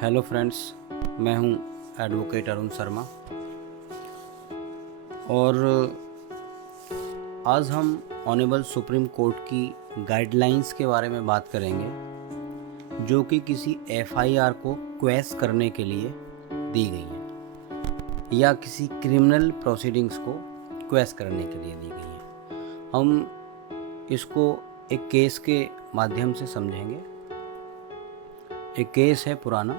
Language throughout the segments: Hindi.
हेलो फ्रेंड्स, मैं हूं एडवोकेट अरुण शर्मा और आज हम ऑनरेबल सुप्रीम कोर्ट की गाइडलाइंस के बारे में बात करेंगे जो कि किसी एफआईआर को क्वेश करने के लिए दी गई हैं या किसी क्रिमिनल प्रोसीडिंग्स को क्वेश करने के लिए दी गई हैं। हम इसको एक केस के माध्यम से समझेंगे। एक केस है पुराना,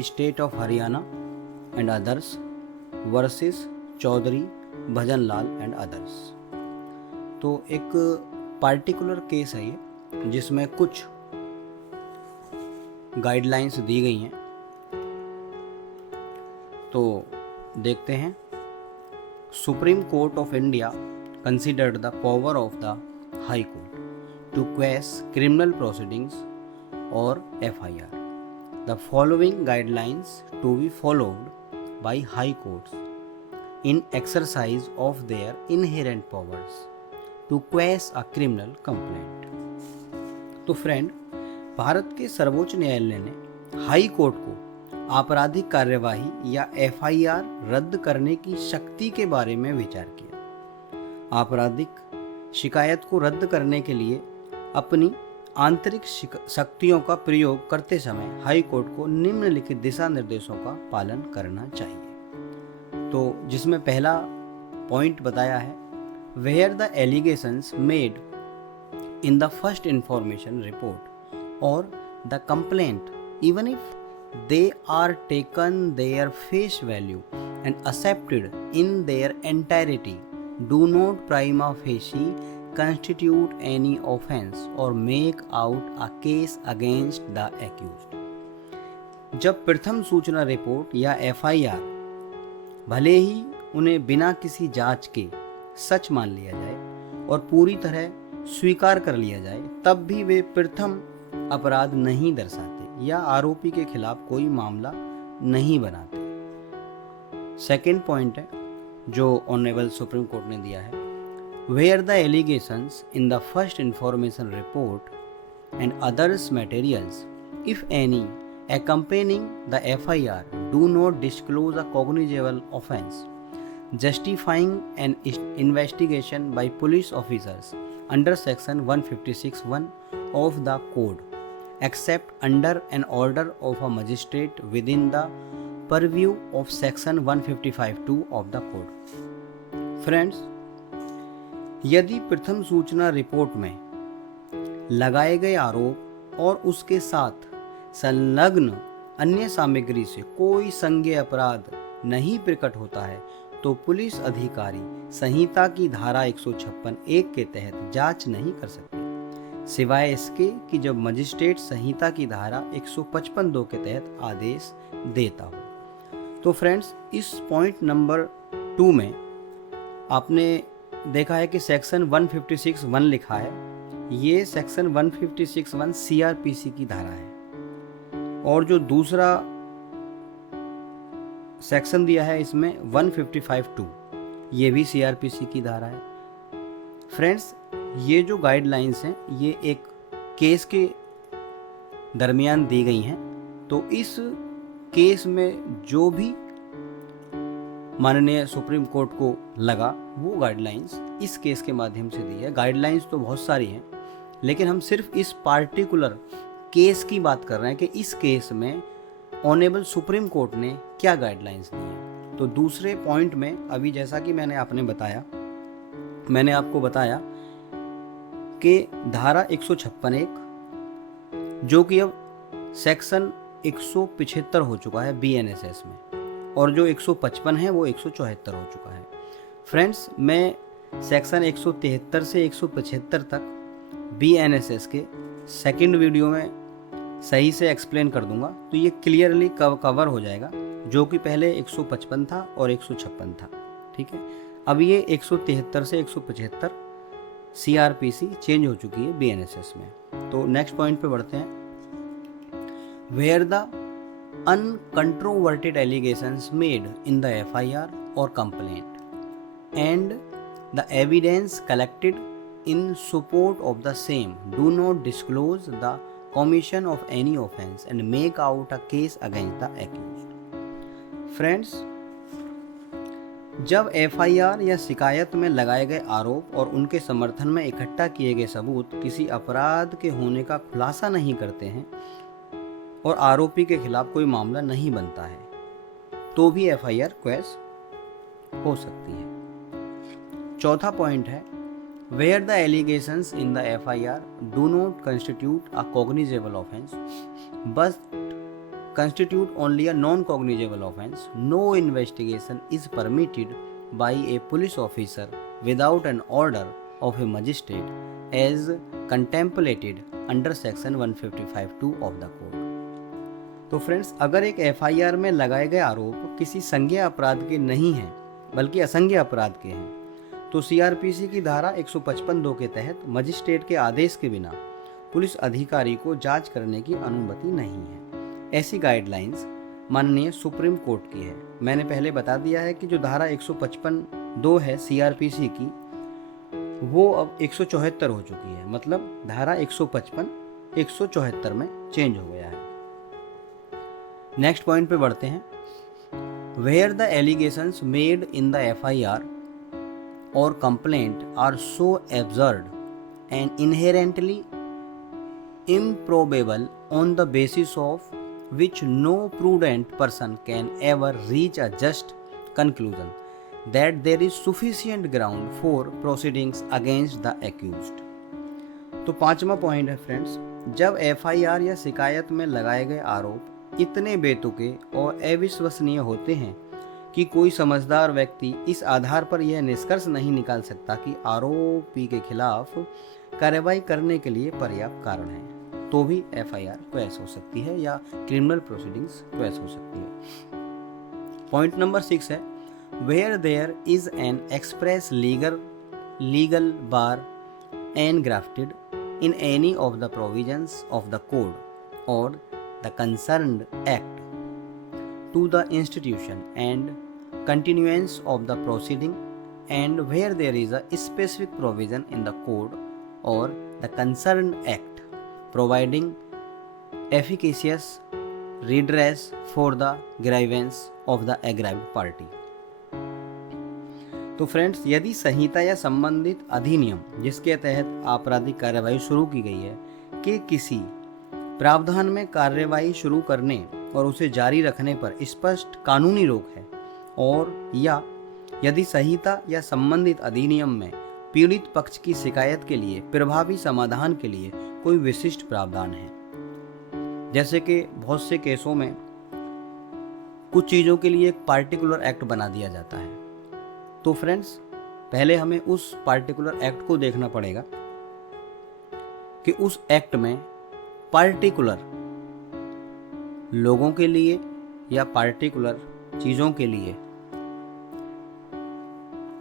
state of Haryana and others versus Chaudhary Bhajan Lal and others. तो एक पार्टिकुलर केस है ये जिसमें कुछ गाइडलाइंस दी गई हैं। तो देखते हैं। Supreme Court of India considered the power of the High Court to quash criminal proceedings और FIR. The following guidelines to be followed by high courts in exercise of their inherent powers to quash a criminal complaint। तो फ्रेंड, भारत के सर्वोच्च न्यायालय ने हाई कोर्ट को आपराधिक कार्यवाही या एफआईआर रद्द करने की शक्ति के बारे में विचार किया। आपराधिक शिकायत को रद्द करने के लिए अपनी आंतरिक शक्तियों का प्रयोग करते समय हाई कोर्ट को निम्नलिखित दिशा निर्देशों का पालन करना चाहिए। तो जिसमें पहला पॉइंट बताया है, where the allegations made in the first information report और the complaint even if they are taken their face value and accepted in their entirety do not prima facie constitute any offense or make out a case against the accused। जब प्रथम सूचना रिपोर्ट या एफआईआर भले ही उन्हें बिना किसी जांच के सच मान लिया जाए और पूरी तरह स्वीकार कर लिया जाए, तब भी वे प्रथम अपराध नहीं दर्शाते या आरोपी के खिलाफ कोई मामला नहीं बनाते। सेकेंड पॉइंट है जो ऑनरेबल सुप्रीम कोर्ट ने दिया है, where the allegations in the first information report and others materials, if any, accompanying the FIR do not disclose a cognizable offense justifying an investigation by police officers under section 156(1) of the code except under an order of a magistrate within the purview of section 155(2) of the code। Friends, यदि प्रथम सूचना रिपोर्ट में लगाए गए आरोप और उसके साथ संलग्न अन्य सामग्री से कोई संज्ञेय अपराध नहीं प्रकट होता है तो पुलिस अधिकारी संहिता की धारा 156(1) के तहत जांच नहीं कर सकते, सिवाय इसके कि जब मजिस्ट्रेट संहिता की धारा 155(2) के तहत आदेश देता हो। तो फ्रेंड्स, इस पॉइंट नंबर 2 में आपने देखा है कि सेक्शन 156(1) लिखा है। ये सेक्शन 156(1) सीआरपीसी की धारा है और जो दूसरा सेक्शन दिया है इसमें 155(2) ये भी सीआरपीसी की धारा है। फ्रेंड्स, ये जो गाइडलाइंस हैं ये एक केस के दरमियान दी गई हैं। तो इस केस में जो भी माननीय सुप्रीम कोर्ट को लगा वो गाइडलाइंस इस केस के माध्यम से दी है। गाइडलाइंस तो बहुत सारी हैं, लेकिन हम सिर्फ इस पार्टिकुलर केस की बात कर रहे हैं कि इस केस में ऑनरेबल सुप्रीम कोर्ट ने क्या गाइडलाइंस दी हैं। तो दूसरे पॉइंट में अभी जैसा कि मैंने आपको बताया कि धारा 156(1) जो कि अब सेक्शन 175 हो चुका है बीएनएसएस में, और जो 155 है वो 174 हो चुका है। फ्रेंड्स, मैं सेक्शन 173 से 175 तक बीएनएसएस के सेकंड वीडियो में सही से एक्सप्लेन कर दूंगा, तो ये क्लियरली कवर हो जाएगा, जो कि पहले 155 था और 156 था। ठीक है, अब ये 173 से 175 सीआरपीसी चेंज हो चुकी है बीएनएसएस में। तो नेक्स्ट पॉइंट पे बढ़ते हैं। Where the uncontroverted allegations made in the FIR or complaint and the evidence collected in support of the same do not disclose the commission of any offense and make out a case against the accused. Friends, जब एफआईआर या शिकायत में लगाए गए आरोप और उनके समर्थन में इकट्ठा किए गए सबूत किसी अपराध के होने का खुलासा नहीं करते हैं और आरोपी के खिलाफ कोई मामला नहीं बनता है, तो भी एफआईआर क्वेश हो सकती है। चौथा पॉइंट है, where the allegations in the FIR do not constitute a cognizable offense but constitute only a non-cognizable offense, no investigation is permitted by a police officer without an order of a magistrate as contemplated under section 155(2) of the code. तो फ्रेंड्स, अगर एक एफआईआर में लगाए गए आरोप किसी संज्ञेय अपराध के नहीं हैं बल्कि असंज्ञेय अपराध के हैं, तो सीआरपीसी की धारा 155(2) के तहत मजिस्ट्रेट के आदेश के बिना पुलिस अधिकारी को जांच करने की अनुमति नहीं है। ऐसी गाइडलाइंस माननीय सुप्रीम कोर्ट की है। मैंने पहले बता दिया है कि जो धारा 155(2) है सीआरपीसी की, वो अब 174 हो चुकी है, मतलब धारा 155 174 में चेंज हो गया है। नेक्स्ट पॉइंट पे बढ़ते हैं। Where the allegations made in the FIR or complaint are so absurd and inherently improbable on the basis of which no prudent person can ever reach a just conclusion that there is sufficient ground for proceedings against the accused. तो पांचवा पॉइंट है फ्रेंड्स, जब एफआईआर या शिकायत में लगाए गए आरोप इतने बेतुके और अविश्वसनीय होते हैं कि कोई समझदार व्यक्ति इस आधार पर यह निष्कर्ष नहीं निकाल सकता कि आरोपी के खिलाफ कार्रवाई करने के लिए पर्याप्त कारण है, तो भी एफआईआर क्वेश हो सकती है या क्रिमिनल प्रोसीडिंग्स क्वेश हो सकती है। पॉइंट नंबर 6 है, where there is an express legal bar engrafted in any of the provisions of the code और the concerned act to the institution and continuance of the proceeding, and where there is a specific provision in the code or the concerned act providing efficacious redress for the grievance of the aggrieved party. तो फ्रेंड्स, यदि संहिता या संबंधित अधिनियम जिसके तहत आपराधिक कार्यवाही शुरू की गई है कि किसी प्रावधान में कार्यवाही शुरू करने और उसे जारी रखने पर स्पष्ट कानूनी रोक है, और या यदि संहिता या संबंधित अधिनियम में पीड़ित पक्ष की शिकायत के लिए प्रभावी समाधान के लिए कोई विशिष्ट प्रावधान है, जैसे कि बहुत से केसों में कुछ चीज़ों के लिए एक पार्टिकुलर एक्ट बना दिया जाता है, तो फ्रेंड्स पहले हमें उस पार्टिकुलर एक्ट को देखना पड़ेगा कि उस एक्ट में पार्टिकुलर लोगों के लिए या पार्टिकुलर चीज़ों के लिए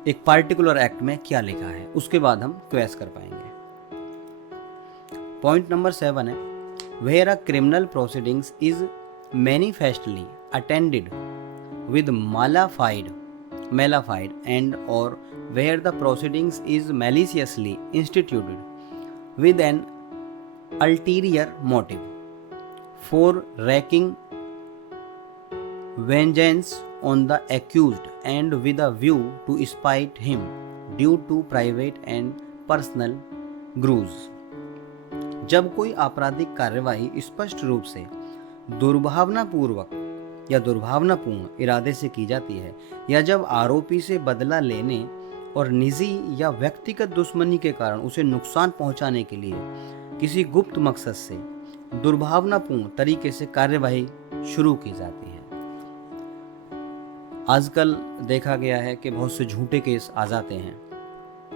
एक पार्टिकुलर एक्ट में क्या लिखा है, उसके बाद हम क्वेश कर पाएंगे। पॉइंट नंबर 7 है, where a criminal proceedings is manifestly attended with malafide and or where the proceedings is maliciously instituted with an ulterior motive for wreaking vengeance on the accused and with a view to spite him due to private and personal grudge। जब कोई आपराधिक कार्यवाही स्पष्ट रूप से दुर्भावनापूर्वक या दुर्भावनापूर्ण इरादे से की जाती है, या जब आरोपी से बदला लेने और निजी या व्यक्तिगत दुश्मनी के कारण उसे नुकसान पहुंचाने के लिए किसी गुप्त मकसद से दुर्भावनापूर्ण तरीके से कार्यवाही शुरू की जाती है। आजकल देखा गया है कि बहुत से झूठे केस आ जाते हैं,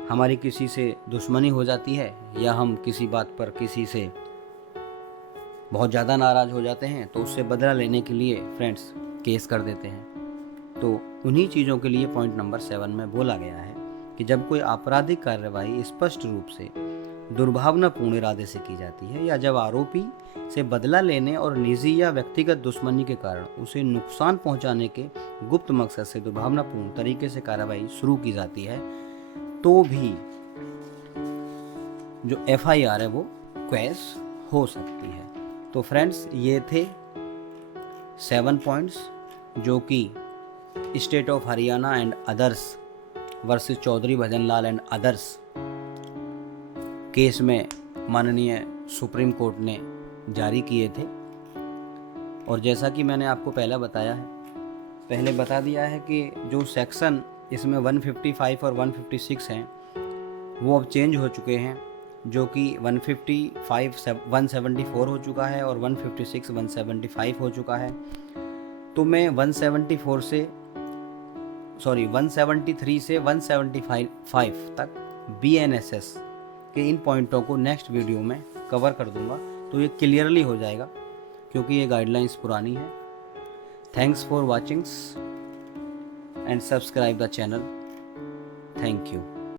हमारी किसी से दुश्मनी हो जाती है या हम किसी बात पर किसी से बहुत ज़्यादा नाराज़ हो जाते हैं, तो उससे बदला लेने के लिए फ्रेंड्स केस कर देते हैं। तो उन्हीं चीज़ों के लिए पॉइंट नंबर 7 में बोला गया है कि जब कोई आपराधिक कार्रवाई स्पष्ट रूप से दुर्भावनापूर्ण इरादे से की जाती है, या जब आरोपी से बदला लेने और निजी या व्यक्तिगत दुश्मनी के कारण उसे नुकसान पहुंचाने के गुप्त मकसद से दुर्भावनापूर्ण तरीके से कार्रवाई शुरू की जाती है, तो भी जो FIR है वो क्वेश हो सकती है। तो फ्रेंड्स, ये थे 7 पॉइंट्स जो कि state of Haryana and others versus Chaudhary Bhajan Lal and others case में माननीय सुप्रीम कोर्ट ने जारी किए थे। और जैसा कि मैंने आपको पहले बता दिया है कि जो सेक्शन इसमें 155 और 156 हैं वो अब चेंज हो चुके हैं, जो कि 155 174 हो चुका है और 156 175 हो चुका है। तो मैं 173 से 175 तक BNSS के इन पॉइंटों को नेक्स्ट वीडियो में कवर कर दूंगा, तो ये क्लियरली हो जाएगा क्योंकि ये गाइडलाइंस पुरानी है। Thanks for watchings and subscribe the channel. Thank you.